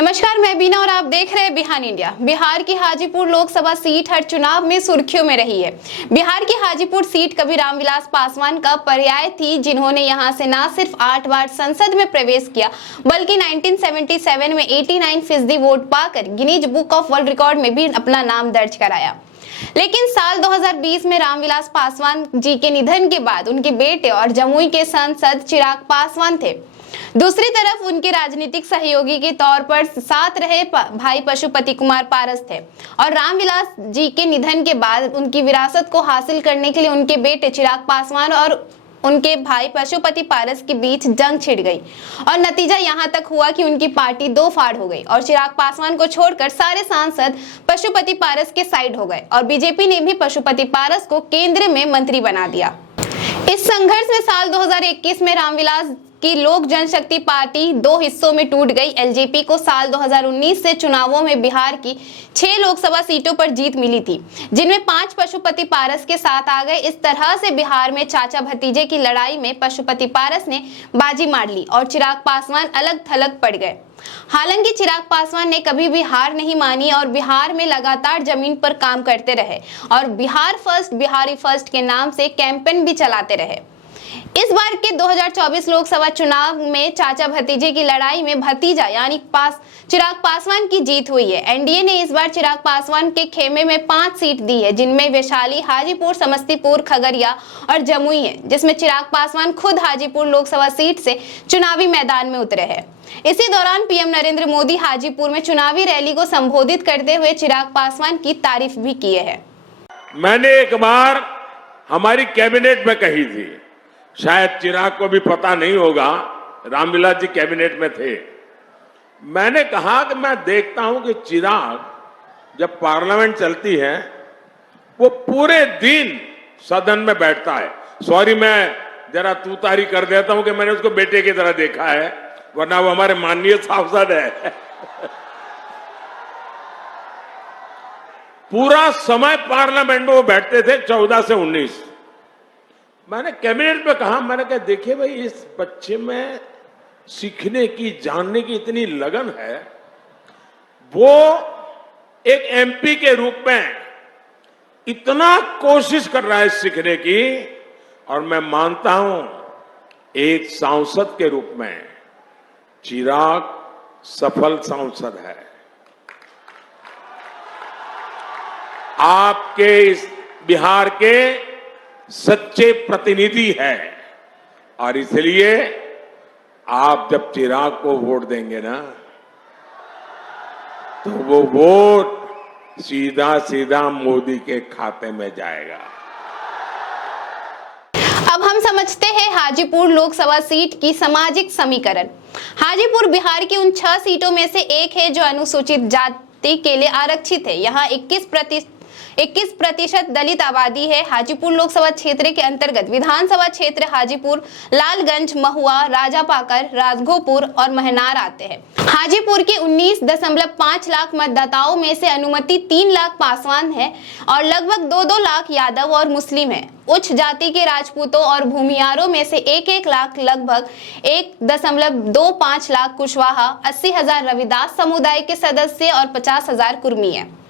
नमस्कार, मैं बीना और आप देख रहे हैं बिहान इंडिया। बिहार की हाजीपुर लोकसभा सीट हर चुनाव में सुर्खियों में रही है। बिहार की हाजीपुर सीट कभी रामविलास पासवान का पर्याय थी, जिन्होंने यहां से न सिर्फ 8 बार संसद में प्रवेश किया बल्कि 1977 में 89% वोट पाकर Guinness book of world record में भी अपना नाम दर्ज कराया। लेकिन साल 2020 में रामविलास पासवान जी के निधन के बाद उनके बेटे और जमुई के सांसद चिराग पासवान थे। दूसरी तरफ उनके राजनीतिक सहयोगी के तौर पर साथ रहे भाई पशुपति कुमार पारस थे और रामविलास जी के निधन के बाद उनकी विरासत को हासिल करने के लिए उनके बेटे चिराग पासवान और उनके भाई पशुपति पारस के बीच जंग छिड़ गई और नतीजा यहां तक हुआ कि उनकी पार्टी दो फाड़ हो गई और चिराग पासवान को छोड़कर सारे सांसद पशुपति पारस के साइड हो गए और बीजेपी ने भी पशुपति पारस को केंद्र में मंत्री बना दिया। इस संघर्ष में साल 2021 में रामविलास की लोक जनशक्ति पार्टी दो हिस्सों में टूट गई। एलजेपी को साल 2019 से चुनावों में बिहार की 6 लोकसभा सीटों पर जीत मिली थी, जिनमें 5 पशुपति पारस के साथ आ गए। इस तरह से बिहार में चाचा भतीजे की लड़ाई में पशुपति पारस ने बाजी मार ली और चिराग पासवान अलग थलग पड़ गए। हालांकि चिराग पासवान ने कभी भी हार नहीं मानी और बिहार में लगातार जमीन पर काम करते रहे और बिहार फर्स्ट बिहारी फर्स्ट के नाम से कैंपेन भी चलाते रहे। इस बार के 2024 लोकसभा चुनाव में चाचा भतीजे की लड़ाई में भतीजा यानी चिराग पासवान की जीत हुई है। एनडीए ने इस बार चिराग पासवान के खेमे में 5 सीट दी है, जिनमें वैशाली, हाजीपुर, समस्तीपुर, खगड़िया और जमुई है, जिसमें चिराग पासवान खुद हाजीपुर लोकसभा सीट से चुनावी मैदान में उतरे हैं। इसी दौरान पीएम नरेंद्र मोदी हाजीपुर में चुनावी रैली को संबोधित करते हुए चिराग पासवान की तारीफ भी किए है। मैंने एक बार हमारी कैबिनेट में कही थी, शायद चिराग को भी पता नहीं होगा, रामविलास जी कैबिनेट में थे। मैंने कहा कि मैं देखता हूं कि चिराग जब पार्लियामेंट चलती है वो पूरे दिन सदन में बैठता है। सॉरी, मैं जरा तूतारी कर देता हूं कि मैंने उसको बेटे की तरह देखा है, वरना वो हमारे माननीय सांसद है। पूरा समय पार्लियामेंट में वो बैठते थे 14 से 19। मैंने कैबिनेट में कहा, मैंने कहा देखिए भाई, इस बच्चे में सीखने की, जानने की इतनी लगन है। वो एक एमपी के रूप में इतना कोशिश कर रहा है सीखने की, और मैं मानता हूं एक सांसद के रूप में चिराग सफल सांसद है। आपके इस बिहार के सच्चे प्रतिनिधि है और इसलिए आप जब चिराग को वोट देंगे ना, तो वो वोट सीधा सीधा मोदी के खाते में जाएगा। अब हम समझते हैं हाजीपुर लोकसभा सीट की सामाजिक समीकरण। हाजीपुर बिहार की उन 6 सीटों में से एक है जो अनुसूचित जाति के लिए आरक्षित है। यहाँ 21% दलित आबादी है। हाजीपुर लोकसभा क्षेत्र के अंतर्गत विधानसभा क्षेत्र हाजीपुर, लालगंज, महुआ, राजापाकर, राजगोपुर और महनार आते हैं। हाजीपुर के 19.5 लाख मतदाताओं में से अनुमति 3 लाख पासवान है और लगभग 2-2 लाख यादव और मुस्लिम है। उच्च जाति के राजपूतों और भूमियारों में से 1-1 लाख, लगभग 1.25 लाख कुशवाहा, 80,000 रविदास समुदाय के सदस्य और 50,000 कुर्मी है।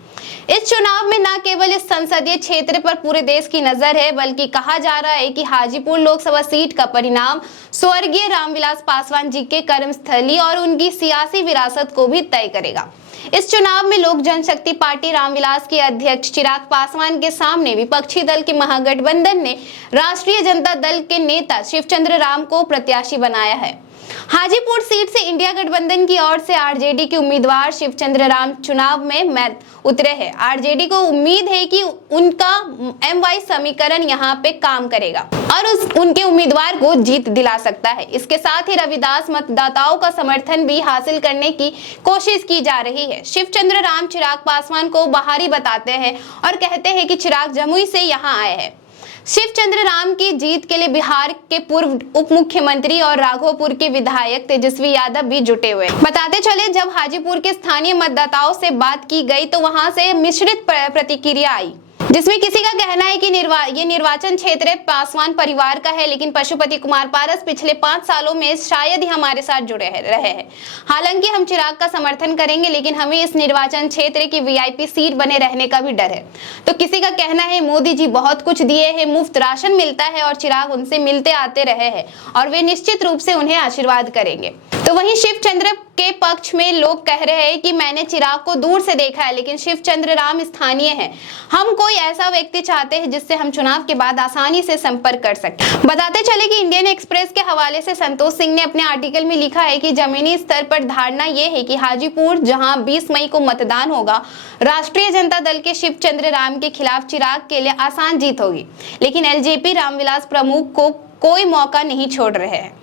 इस चुनाव में न केवल इस संसदीय क्षेत्र पर पूरे देश की नजर है, बल्कि कहा जा रहा है कि हाजीपुर लोकसभा सीट का परिणाम स्वर्गीय रामविलास पासवान जी के कर्मस्थली और उनकी सियासी विरासत को भी तय करेगा। इस चुनाव में लोक जनशक्ति पार्टी रामविलास के अध्यक्ष चिराग पासवान के सामने विपक्षी दल के महागठबंधन ने राष्ट्रीय जनता दल के नेता शिवचंद्र राम को प्रत्याशी बनाया है। हाजीपुर सीट से इंडिया गठबंधन की ओर से आरजेडी के उम्मीदवार शिवचंद्र राम चुनाव में उतरे हैं। आरजेडी को उम्मीद है कि उनका एमवाई समीकरण यहां पे काम करेगा और उनके उम्मीदवार को जीत दिला सकता है। इसके साथ ही रविदास मतदाताओं का समर्थन भी हासिल करने की कोशिश की जा रही है। शिवचंद्र राम चिराग पासवान को बाहरी बताते हैं और कहते हैं कि चिराग जमुई से यहाँ आए हैं। शिवचंद्र राम की जीत के लिए बिहार के पूर्व उप मुख्यमंत्री और राघोपुर के विधायक तेजस्वी यादव भी जुटे हुए। बताते चले, जब हाजीपुर के स्थानीय मतदाताओं से बात की गई तो वहां से मिश्रित प्रतिक्रिया आई। जिसमें किसी का कहना है कि ये निर्वाचन क्षेत्र पासवान परिवार का है, लेकिन पशुपति कुमार पारस पिछले 5 सालों में शायद ही हमारे साथ जुड़े रहे हैं। हालांकि हम चिराग का समर्थन करेंगे, लेकिन हमें इस निर्वाचन क्षेत्र की वीआईपी सीट बने रहने का भी डर है। तो किसी का कहना है मोदी जी बहुत कुछ दिए हैं, मुफ्त राशन मिलता है और चिराग उनसे मिलते आते रहे हैं और वे निश्चित रूप से उन्हें आशीर्वाद करेंगे। तो वहीं शिवचंद्र के पक्ष में लोग कह रहे हैं कि मैंने चिराग को दूर से देखा है, लेकिन शिवचंद्र राम स्थानीय हैं। हम कोई ऐसा व्यक्ति चाहते हैं जिससे हम चुनाव के बाद आसानी से संपर्क कर सकते। बताते चले कि इंडियन एक्सप्रेस के हवाले से संतोष सिंह ने अपने आर्टिकल में लिखा है कि जमीनी स्तर पर धारणा यह है कि हाजीपुर, जहां 20 मई को मतदान होगा, राष्ट्रीय जनता दल के शिवचंद्र राम के खिलाफ चिराग के लिए आसान जीत होगी, लेकिन एलजेपी रामविलास प्रमुख को कोई मौका नहीं छोड़ रहे हैं।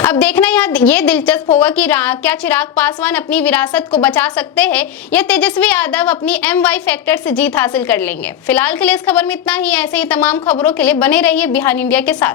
अब देखना यहाँ ये दिलचस्प होगा कि क्या चिराग पासवान अपनी विरासत को बचा सकते हैं या तेजस्वी यादव अपनी MY फैक्टर से जीत हासिल कर लेंगे। फिलहाल के लिए इस खबर में इतना ही। ऐसे ही तमाम खबरों के लिए बने रहिए बिहान इंडिया के साथ।